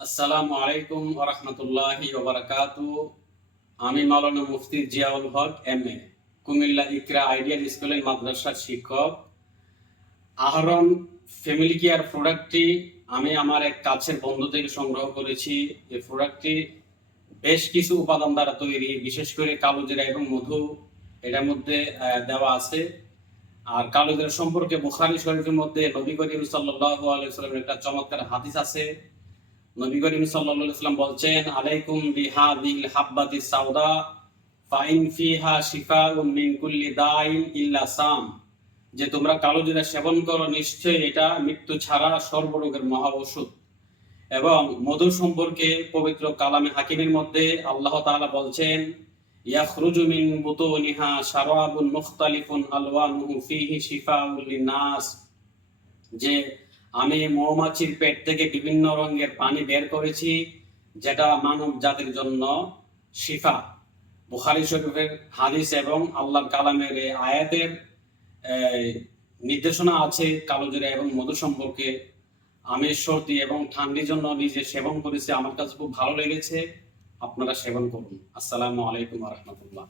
আসসালামু আলাইকুম ওয়া রাহমাতুল্লাহি ওয়া বারাকাতুহু। আমি মাওলানা মুফতি Ziaul Haque MA, Cumilla Iqra ideal school and মাদ্রাসার শিক্ষক। আহরণ ফ্যামিলি কেয়ার প্রোডাক্টটি আমি আমার এক কাছের বন্ধু থেকে সংগ্রহ করেছি। এই প্রোডাক্টটি বেশ কিছু উপাদান দ্বারা তৈরি, বিশেষ করে কালোজিরা এবং মধু এটার মধ্যে দেওয়া আছে। আর কালোজিরা সম্পর্কে বুখারী শরীফের মধ্যে নবী করিম সাল্লাল্লাহু আলাইহি ওয়াসাল্লামের একটা চমৎকার হাদিস আছে। নবী করিম সাল্লাল্লাহু আলাইহি ওয়াসাল্লাম বলছেন, আলাইকুম বিহাদিল হাব্বাতিস সাউদা ফাইন ফিহা শিফাউন মিন কুল্লি দাইন ইল্লা সাম, যে তোমরা কালোজিরা সেবন করো, নিশ্চয়ই এটা মৃত্যু ছাড়া সর্বরোগের মহা ঔষধ। এবং মধু সম্পর্কে পবিত্র কালামে হাকিমের মধ্যে আল্লাহ তাআলা বলছেন, ইয়াখরুজু মিন বুতুনিহা শারাবুন মুখতালিফুন আলওয়ানুহু ফিহি শিফাউল লিন্নাস, যে আমি মৌমাছির পেট থেকে বিভিন্ন রঙের পানি বের করেছি, যেটা মানব জাতির জন্য শিফা। বুখারী শরীফের হাদিস এবং আল্লাহর কালামের এই আয়াতের নির্দেশনা আছে কালোজিরা এবং মধু সম্পর্কে। আমি সর্দি এবং ঠান্ডির জন্য নিজে সেবন করেছি, আমার কাছে খুব ভালো লেগেছে। আপনারা সেবন করুন। আসসালামু আলাইকুম ওয়া রাহমাতুল্লাহ।